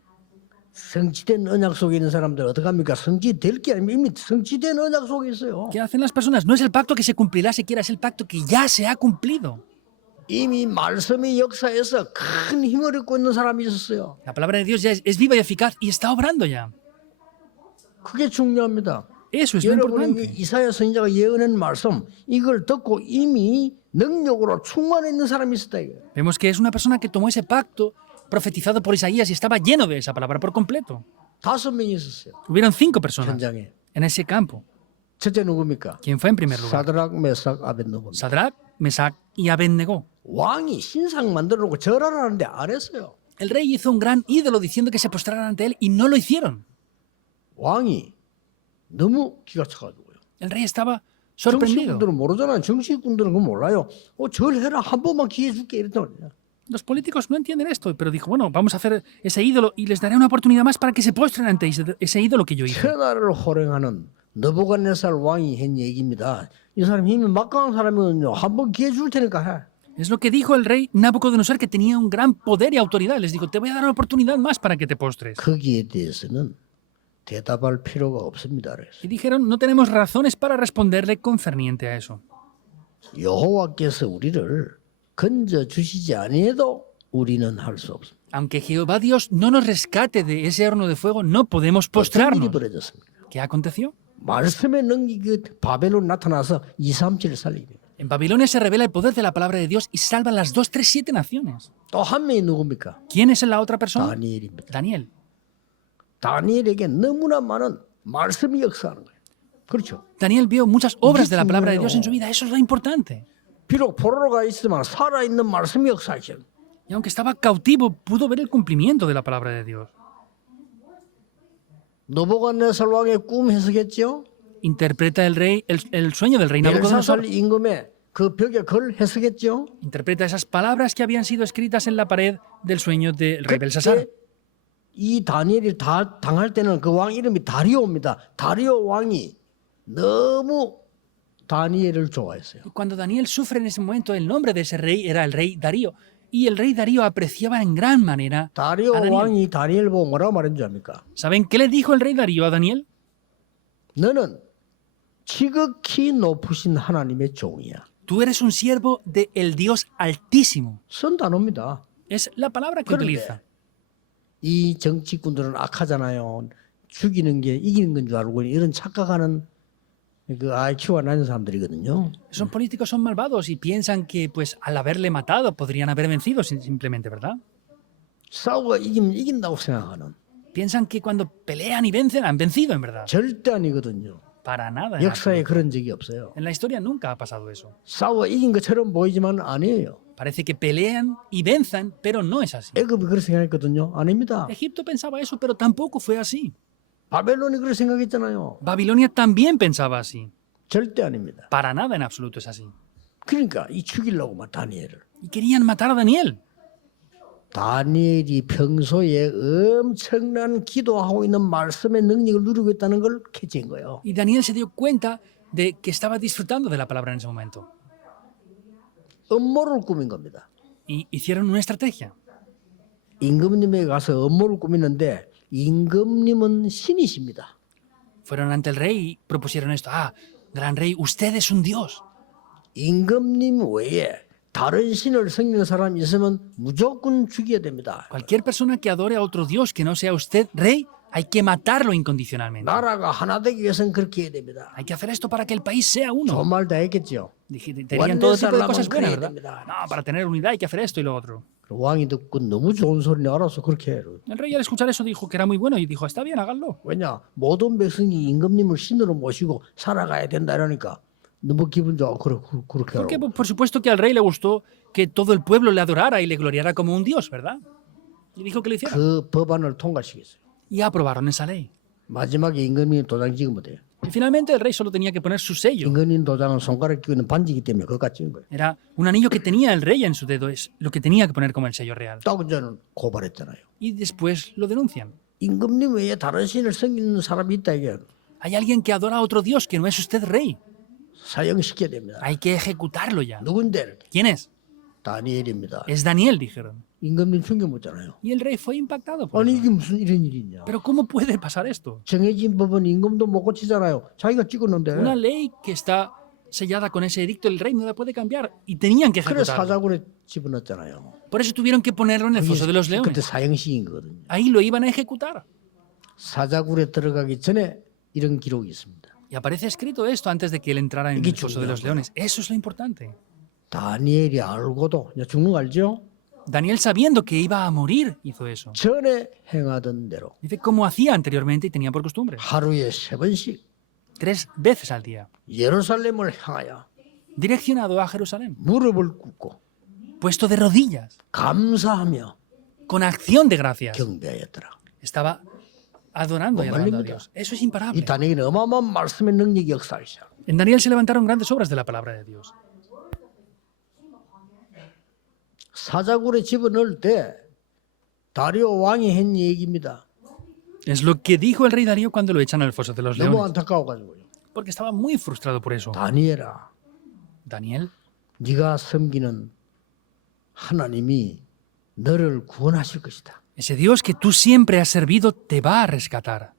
성취된 언약 속에 있는 사람들 어떻게 합니까? 성취될 게 아니면 이미 성취된 언약 속에 있어요. ¿Qué hacen las personas? No es el pacto que se cumplirá siquiera, es el pacto que ya se ha cumplido. 이미 말씀의 역사에서 큰 힘을 얻고 있는 사람이 있었어요. La palabra de Dios ya es viva y eficaz y está obrando ya. 그게 중요합니다. Eso es lo 여러분이 importante. 이사야 선지자가 예언한 말씀 이걸 듣고 이미 능력으로 충만해 있는 사람이 있었다 이거예요. Vemos que es una persona que tomó ese pacto profetizado por Isaías y estaba lleno de esa palabra por completo. 5명이 있었어요. Hubieron 5 personas 현장에. en ese campo. 첫째 누굽니까? ¿Quién fue en primer lugar? 사드락, 메삭, 아벤노고. Sadrach, Mesach y Abednego. 왕이 신상 만들어 놓고 절하라는데 안 했어요. El rey hizo un gran ídolo diciendo que se postraran ante él y no lo hicieron. 왕이 너무 기가 차가지고요. El rey estaba sorprendido. 정치군들은 모르잖아요. 정치군들은 그거 몰라요. 절해라 한 번만 기회 줄게 이랬단 말이야. Los políticos no entienden esto, pero dijo, bueno, vamos a hacer ese ídolo y les daré una oportunidad más para que se postren ante ese ídolo que yo hice. 천하를 호령하는 느부갓네살 왕이 한 얘기입니다. 이 사람 힘이 막강한 사람이거든요. 한 번 기회 줄 테니까 해. Es lo que dijo el rey Nabucodonosor, que tenía un gran poder y autoridad. Les dijo, te voy a dar una oportunidad más para que te postres. 거기에 대해서는 대답할 필요가 없습니다. 그래서 Y dijeron, no tenemos razones para responderle concerniente a eso. 여호와께서 우리를 건져 주시지 아니해도 우리는 할 수 없습니다. Aunque Jehová Dios no nos rescate de ese horno de fuego, no podemos 어떤 일이 postrarnos. 벌어졌습니다. ¿Qué aconteció? 말씀의 능력이 바벨론 나타나서 2, 3, 7을 살리게. En Babilonia se revela el poder de la palabra de Dios y salva las 2, 3, 7 naciones. 또 한 명이 누굽니까? ¿Quién es la otra persona? 다니엘입니다. Daniel. 다니엘에게 너무나 많은 말씀이 역사하는 거예요. 그렇죠. Daniel vio muchas obras de la palabra de Dios en su vida. Eso es lo importante. 비록 포로가 있지만 살아있는 말씀이 역사하죠. Y aunque estaba cautivo, pudo ver el cumplimiento de la palabra de Dios. 느부갓네살 왕의 꿈 해석했죠. Interpreta el sueño del rey Nabucodonosor. 벨사살 임금의 그 벽에 글 해석했죠. Interpreta esas palabras que habían sido escritas en la pared del sueño del rey Belsasar. 그때 이 다니엘이 다 당할 때는 그 왕 이름이 다리오입니다. 다리오 왕이 너무 다니엘을 좋아했어요. Y cuando Daniel sufre en ese momento, el nombre de ese rey era el rey Darío. Y el rey Darío apreciaba en gran manera 다리오 a Daniel. 왕이 다니엘 보고 뭐라고 말한 줄 압니까? ¿Saben qué le dijo el rey Darío a Daniel? 너는 지극히 높으신 하나님의 종이야. Tú eres un siervo de el Dios Altísimo. 쓴 단어입니다. Es la palabra que utiliza. 이 정치꾼들은 악하잖아요. 죽이는 게 이기는 건 줄 알고 이런 착각하는 그 IQ가 낮은 사람들이거든요. Son políticos, son malvados y piensan que pues al haberle matado podrían haber vencido simplemente, ¿verdad? 싸우고 이기면 이긴다고 생각하는. Piensan que cuando pelean y vencen han vencido, en verdad. 절대 아니거든요. Para nada. En 역사에 absoluto. 그런 적이 없어요. En la historia nunca ha pasado eso. 싸워 이긴 것처럼 보이지만 아니에요. Parece que pelean y venzan, pero no es así. 애굽이 그렇게 생각했거든요. 아닙니다. Egipto pensaba eso, pero tampoco fue así. 바벨론이 그렇게 생각했잖아요. Babilonia también pensaba así. 절대 아닙니다. Para nada en absoluto es así. 그러니까 이 죽이려고 막 다니엘을. Y querían matar a Daniel. 다니엘이 평소에 엄청난 기도하고 있는 말씀의 능력을 누리고 있다는 걸 캐치한 거예요. Y Daniel se dio cuenta de que estaba disfrutando de la palabra en ese momento. 음모를 꾸민 겁니다. Y hicieron una estrategia. 임금님에게 가서 음모를 꾸미는데 임금님은 신이십니다. Fueron ante el rey y propusieron esto. Ah, gran rey, usted es un dios. 임금님 외에 다른 신을 섬기는 사람이 있으면 무조건 죽여야 됩니다. Cualquier persona que adore a otro dios que no sea usted rey, hay que matarlo incondicionalmente. 나라가 하나 되기 위해서는 그렇게 해야 됩니다. Hay que hacer esto para que el país sea uno. 좋은 말 다 했겠죠. Dirían todo tipo de Oneness cosas buenas, 하려면 ¿verdad? 그래야 No, para tener unidad hay que hacer esto y lo otro. 왕이 듣고 너무 좋은 소리네 알아서 그렇게 해. El rey al escuchar eso dijo que era muy bueno y dijo, está bien, háganlo. 왜냐 모든 백성이 임금님을 신으로 모시고 살아가야 된다 이러니까 너무 기분 좋아 그렇게 Porque 하라고. por supuesto que al rey le gustó que todo el pueblo le adorara y le gloriara como un dios, ¿verdad? Y dijo que lo hiciera. 그 법안을 통과시켰어요. Y aprobaron esa ley. 마지막에 임금님 도장 찍으면 돼요. Y finalmente el rey solo tenía que poner su sello. 임금님 도장은 손가락에 끼고 있는 반지이기 때문에 그거 찍은 거예요. Era un anillo que tenía el rey en su dedo, es lo que tenía que poner como el sello real. 딱 이제는 고발했잖아요. Y después lo denuncian. 임금님 외에 다른 신을 섬기는 사람이 있다 이게 Hay alguien que adora a otro dios que no es usted rey. 사형시켜야 됩니다. Hay que ejecutarlo ya. 누군데? ¿Quién es? 다니엘입니다. Es Daniel, dijeron. 임금님 충격 묻잖아요. Y el rey fue impactado por 아니 eso. 이게 무슨 이런 일이냐. Pero ¿cómo puede pasar esto? 정해진 법은 임금도 못 고치잖아요. 자기가 찍었는데. Una ley que está sellada con ese edicto, el rey no la puede cambiar. Y tenían que 그래 ejecutarlo. 사자굴에 집어넣었잖아요. Por eso tuvieron que ponerlo en el foso de los 그때 leones. 사형시인 거거든요. Ahí lo iban a ejecutar. 사자굴에 들어가기 전에 이런 기록이 있습니다. Y aparece escrito esto antes de que él entrara en Qué el foso de los chulada. leones. Eso es lo importante. 다니엘이 알고도 이제 죽는 거 알죠? Daniel, sabiendo que iba a morir, hizo eso. 전에 행하던 대로 Dice como hacía anteriormente y tenía por costumbre. 하루에 3번씩 3 veces al día. 예루살렘을 향하여 Direccionado a Jerusalén. 무릎을 꿇고 Puesto de rodillas. 감사하며 Con acción de gracias. 경배하였더라. Estaba adorando y Como alabando a límite. Dios. Eso es 이 imparable. 다니엘은 어마어마한 말씀의 능력이 역사하시죠. En Daniel se levantaron grandes obras de la palabra de Dios. 사자굴에 집어넣을 때 다리오 왕이 한 얘기입니다. Es lo que dijo el rey Darío cuando lo echan al foso de los 너무 leones. 안타까워가지고요. Porque estaba muy frustrado por eso. 다니엘아, Daniel, 네가 섬기는 하나님이 너를 구원하실 것이다. ese Dios que tú siempre has servido te va a rescatar.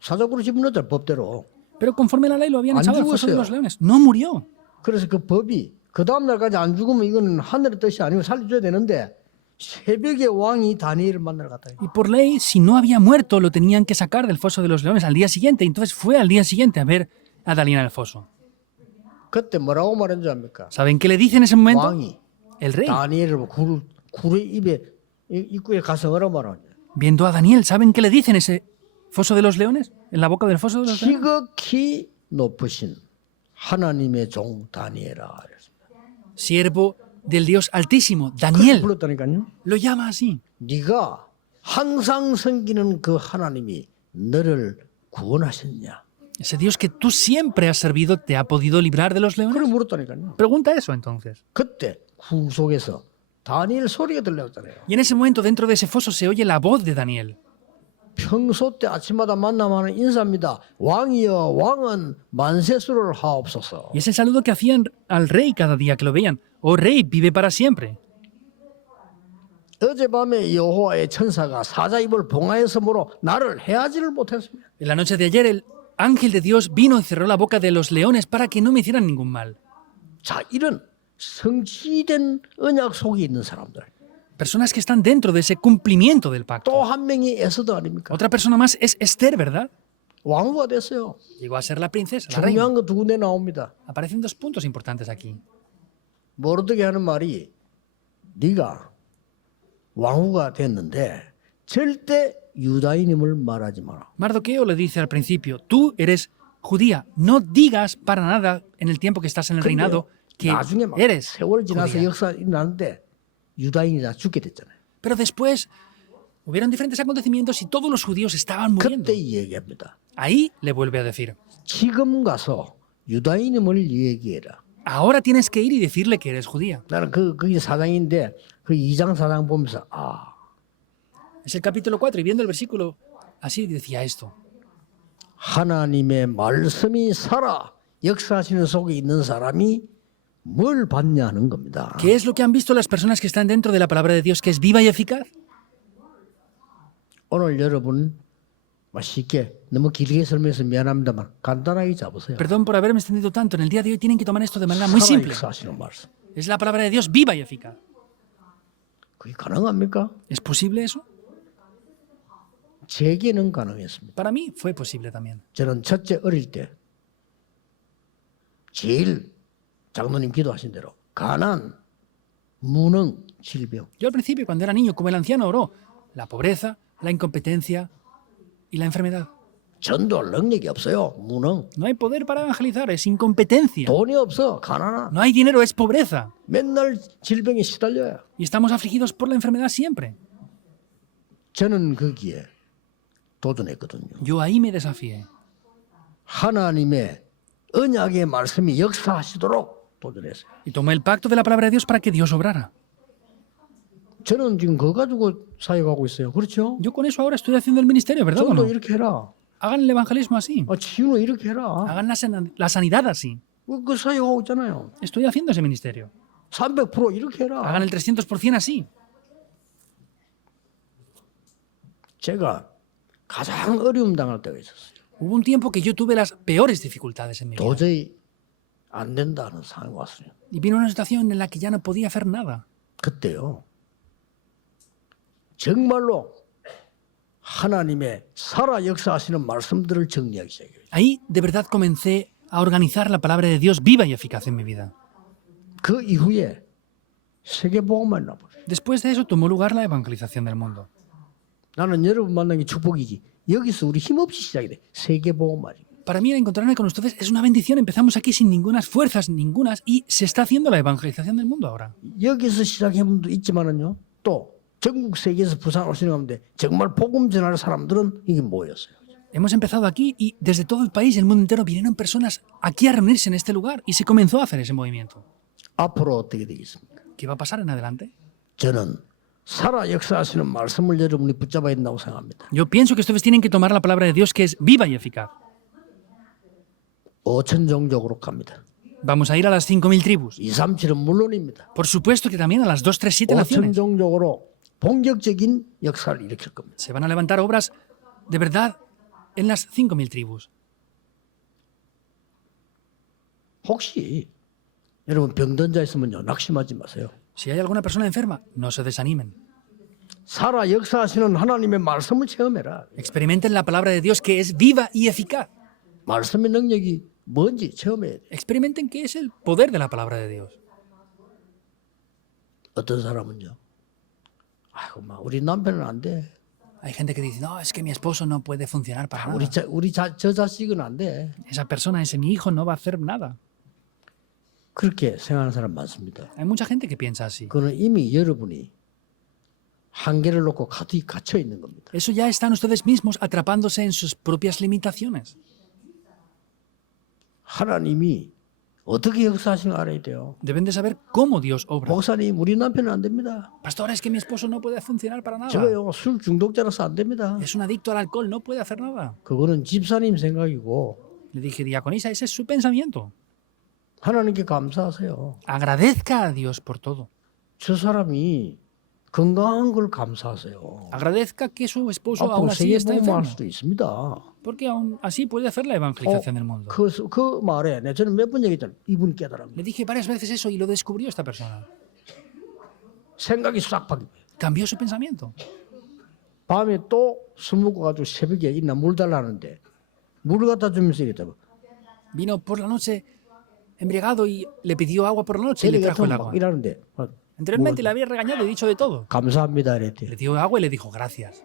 사적으로 집어넣었잖아, 법대로. Pero conforme a la ley lo habían 안 echado al foso de 죽었어요. los leones. No murió. 그래서 그 법이 그 다음날까지 안 죽으면 이거는 하늘의 뜻이 아니고 살려줘야 되는데 새벽에 왕이 다니엘을 만나러 갔다. Y por ley, si no había muerto, lo tenían que sacar del foso de los leones al día siguiente. Entonces fue al día siguiente a ver a Daniel en el foso. 그때 뭐라고 말한 줄 압니까? ¿Saben qué le dice en ese momento? 왕이 El rey, 다니엘을 굴의 입에 입구에 가서 뭐라고 말하냐? viendo a Daniel, ¿saben qué le dice en ese foso de los leones? En la boca del foso de los leones. 지극히 높으신 하나님의 종 다니엘아. Siervo del Dios Altísimo, 그렇게 Daniel. 불렀다니까요. Lo llama así. 네가 항상 섬기는 그 하나님이 너를 구원하셨냐? Ese Dios que tú siempre has servido, ¿te ha podido librar de los 그래 leones? 물었다니까요. Pregunta eso entonces. 그때 구속에서 다니엘 소리가 들려왔잖아요. Y en ese momento, dentro de ese foso, se oye la voz de Daniel. 평소 때 아침마다 만나면 인사입니다. 왕이여 왕은 만세수를 하옵소서. Y es el saludo que hacían al rey cada día que lo veían. Oh rey, vive para siempre. 어젯밤에 여호와의 천사가 사자 입을 봉하여서 물어 나를 해하지를 못했습니다. En la noche de ayer, el ángel de Dios vino y cerró la boca de los leones para que no me hicieran ningún mal. 자, 이런 성취된 언약 속에 있는 사람들. Personas que están dentro de ese cumplimiento del pacto. 또 한 명이 에스더 아닙니까? Otra persona más es Esther, ¿verdad? 왕후가 됐어요. Llegó a ser la princesa, la reina. 중요한 거 두 군데 나옵니다. Aparecen dos puntos importantes aquí. 모르드게 하는 말이 네가 왕후가 됐는데 절대 유다인임을 말하지 마라. Mardoqueo le dice al principio, tú eres judía, no digas para nada en el tiempo que estás en el reinado que 나중에 막 eres 세월 지나서 judía. 역사 일어나는데 유다인이 다 죽게 됐잖아요. Pero después hubieron diferentes acontecimientos y todos los judíos estaban muriendo. 그때 이 얘기합니다. Ahí le vuelve a decir, 지금 가서 유다인임을 얘기해라. ahora tienes que ir y decirle que eres judía. 나는 그게 사장인데 그 2장 4장 보면서 Es el capítulo 4 y viendo el versículo así decía esto. 하나님의 말씀이 살아 역사하시는 속에 있는 사람이 뭘 받냐는 겁니다. ¿Qué es lo que han visto las personas que están dentro de la palabra de Dios que es viva y eficaz? 오늘 여러분 쉽게 너무 길게 설명해서 미안합니다만 간단하게 잡으세요. Perdón por haberme extendido tanto. En el día de hoy tienen que tomar esto de manera muy 살아 simple. 역사하시는 말씀. Es la palabra de Dios viva y eficaz. 그게 가능합니까? ¿Es posible eso? 제게는 가능했습니다. Para mí fue posible también. 저는 첫째 어릴 때 제일 장로님 기도하신 대로 가난, 무능, 질병 Yo al principio, cuando era niño, como el anciano oró, la pobreza, la incompetencia y la enfermedad. 전도할 능력이 없어요. 무능. No hay poder para evangelizar, es incompetencia. 돈이 없어. 가난한. No hay dinero, es pobreza. 맨날 질병에 시달려요. Y estamos afligidos por la enfermedad siempre. 저는 거기에 도전했거든요. Yo ahí me desafié. 하나님의 언약의 말씀이 역사하시도록 도전했어요. Y tomé el pacto de la palabra de Dios para que Dios obrara. 저는 지금 그거 가지고 사역하고 있어요. 그렇죠? Yo con eso ahora estoy haciendo el ministerio, ¿verdad o 전도 no? 이렇게 해라. Hagan el evangelismo así. 치유는 이렇게 해라. Hagan la sanidad así. 그 사역하고 있잖아요. Estoy haciendo ese ministerio. 300% 이렇게 해라. Hagan el 300% así. 제가 가장 어려움 당할 때가 있었어요. Hubo un tiempo que yo tuve las peores dificultades en mi vida. 도저히 안 된다는 상황이 왔어요. Y vino una situación en la que ya no podía hacer nada. 그때요. 정말로 하나님의 살아 역사하시는 말씀들을 정리하기 시작해요. Ahí de verdad comencé a organizar la palabra de Dios viva y eficaz en mi vida. 그 이후에 세계복음만 나버려요. Después de eso tomó lugar la evangelización del mundo. 나는 여러분 만나는 게 축복이지. 여기서 우리 힘없이 시작이 돼. 세계복음만이. Para mí el encontrarme con ustedes es una bendición. Empezamos aquí sin ningunas fuerzas, ningunas, y se está haciendo la evangelización del mundo ahora. 여기서 시작한 분도 있지만은요. 또 전국 세계에서 부산 오시는 가운데 정말 복음 전할 사람들은 이게 뭐였어요? Hemos empezado aquí y desde todo el país, el mundo entero, vinieron personas aquí a reunirse en este lugar y se comenzó a hacer ese movimiento. 앞으로 어떻게 되겠습니까? ¿Qué va a pasar en adelante? 저는 살아 역사하시는 말씀을 여러분이 붙잡아야 된다고 생각합니다. Yo pienso que ustedes tienen que tomar la palabra de Dios que es viva y eficaz. 5천 종족으로 갑니다. Vamos a ir a las 5.000 tribus. 237은 물론입니다. Por supuesto que también a las 237 5천 naciones. 종족으로 본격적인 역사를 일으킬 겁니다. Se van a levantar obras de verdad en las 5.000 tribus. 혹시 여러분 병든 자 있으면요 낙심하지 마세요. Si hay alguna persona enferma, no se desanimen. 살아 역사하시는 하나님의 말씀을 체험해라. Experimenten la palabra de Dios que es viva y eficaz. 말씀의 능력이 뭔지 체험해야 돼. Experimenten qué es el poder de la palabra de Dios. 어떤 사람은요. 아이고 막 우리 남편은 안 돼. Hay gente que dice, no, es que mi esposo no puede funcionar para nada. 저 자식은 안 돼. Esa persona, ese mi hijo, no va a hacer nada. 그렇게 생각하는 사람 많습니다. Hay mucha gente que piensa así. 그거는 이미 여러분이 한계를 놓고 가득 갇혀 있는 겁니다. Eso ya están ustedes mismos atrapándose en sus propias limitaciones. 하나님이 어떻게 역사하시는 거 알아야 돼요. Deben de saber cómo Dios obra. 목사님 우리 남편은 안 됩니다. Pastor, es que mi esposo no puede funcionar para nada. 저요 술 중독자라서 안 됩니다. Es un adicto al alcohol, no puede hacer nada. 그거는 집사님 생각이고 Le dije, diaconisa, ese es su pensamiento. 하나님께 감사하세요. Agradezca a Dios por todo. 저 사람이 건강한 걸 감사하세요. Agradezca que su esposo aún 앞으로 así está 세계복음할 enfermo. 수도 있습니다. Porque aún así puede hacer la evangelización del mundo. 그 말에 저는 몇 번 얘기했잖아요. 이분이 깨달은 Le dije varias veces eso y lo descubrió esta persona. 생각이 싹 바뀌어요. Cambió su pensamiento. 밤에 또 술 먹고 가지고 새벽에 있나 물 달라는데 물을 갖다 주면서 얘기했다고. Vino por la noche embriagado y le pidió agua por la noche y le trajo el agua. 이라는데 Anteriormente le había regañado y dicho de todo. 감사합니다 Le 이랬대. dio agua y le dijo gracias.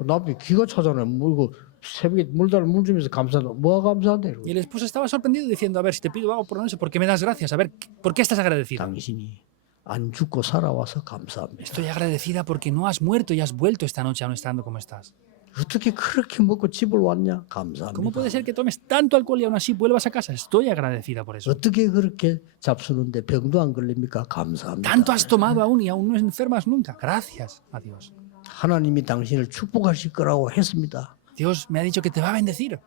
남편이 기가 차잖아요. 뭐 새벽에 물 달라 물 주면서 감사하다. 뭐가 감사한데? Y el esposo estaba sorprendido diciendo, a ver, si te pido agua por la noche, ¿por qué me das gracias? A ver, ¿por qué estás agradecido? 당신이 안 죽고 살아와서 감사합니다. Estoy agradecida porque no has muerto y has vuelto esta noche aún estando como estás. 어떻게 그렇게 먹고 집을 왔냐? ¿Cómo 감사합니다. puede ser que tomes tanto alcohol y aún así vuelvas a casa? Estoy agradecida por eso. 어떻게 그렇게 잡수는데 병도 안 걸립니까? 감사합니다. Tanto has tomado aún y aún no enfermas nunca. Gracias a Dios. 하나님이 당신을 축복하실 거라고 했습니다. Dios me ha dicho que te va a bendecir.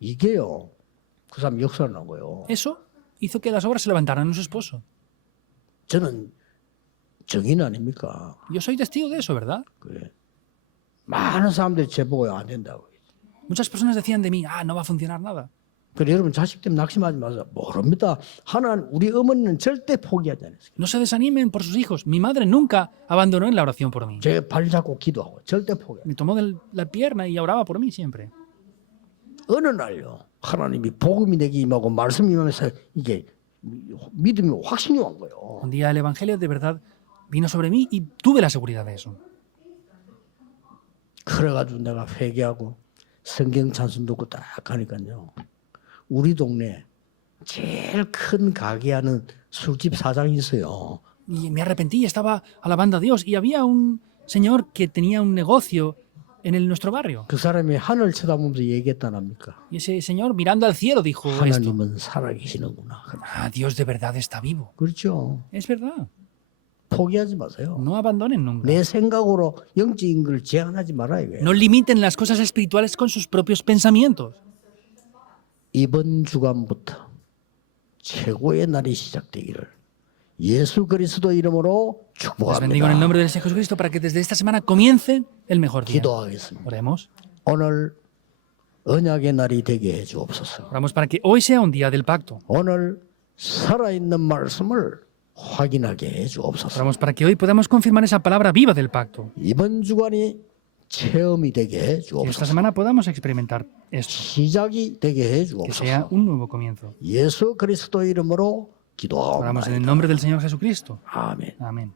이게요. 그 사람 역사를 난 거예요. Eso hizo que las obras se levantaran en su esposo. 저는 정인 아닙니까? Yo soy testigo de eso, ¿verdad? 그래. 많은 사람들이 제보고 안 된다고. Muchas personas decían de mí, no va a funcionar nada. 그래 여러분 자식 때문에 낙심하지 마세요. 모릅니다. 하나님 우리 어머니는 절대 포기하지 않았어요. No se desanimen por sus hijos. Mi madre nunca abandonó en la oración por mí. 제 발 잡고 기도하고 절대 포기. Me tomó de la pierna y oraba por mí siempre. 어느 날요. 하나님이 복음이 내게 임하고 말씀이 임하면서 이게 믿음이 확신이 온 거예요. Un día el Evangelio de verdad vino sobre mí y tuve la seguridad de eso. 그래가지고 내가 회개하고 성경 찬송 듣고 딱 하니까요. 우리 동네 제일 큰 가게 하는 술집 사장이 있어요. Y me arrepentí y estaba alabando a Dios. Y había un señor que tenía un negocio en nuestro barrio. 그 사람이 하늘 쳐다보면서 얘기했다랍니까? Y ese señor mirando al cielo dijo esto. 하나님은 살아계시는구나. Dios de verdad está vivo. 그렇죠. Es verdad. 포기하지 마세요. No abandonen nunca. 내 생각으로 영적인 걸 제한하지 말아요. No limiten las cosas espirituales con sus propios pensamientos. 이번 주간부터 최고의 날이 시작되기를 예수 그리스도 이름으로 Les bendigo en el 축복합니다. nombre del Señor Jesucristo para que desde esta semana comiencen el mejor día. 기도하겠습니다. Oremos. 오늘 언약의 날이 되게 해 주옵소서. Oramos para que hoy sea un día del pacto. 오늘 살아있는 말씀을 확인하게 해 주옵소서. Oramos para que hoy podamos confirmar esa palabra viva del pacto. 이번 주간이 체험이 되게 해 Que esta 주옵소서. semana podamos experimentar esto. 시작이 되게 해 Que sea 주옵소서. un nuevo comienzo. 예수 그리스도 이름으로 Oramos en el 기도하옵나이다. nombre del Señor Jesucristo. 아멘. Amén.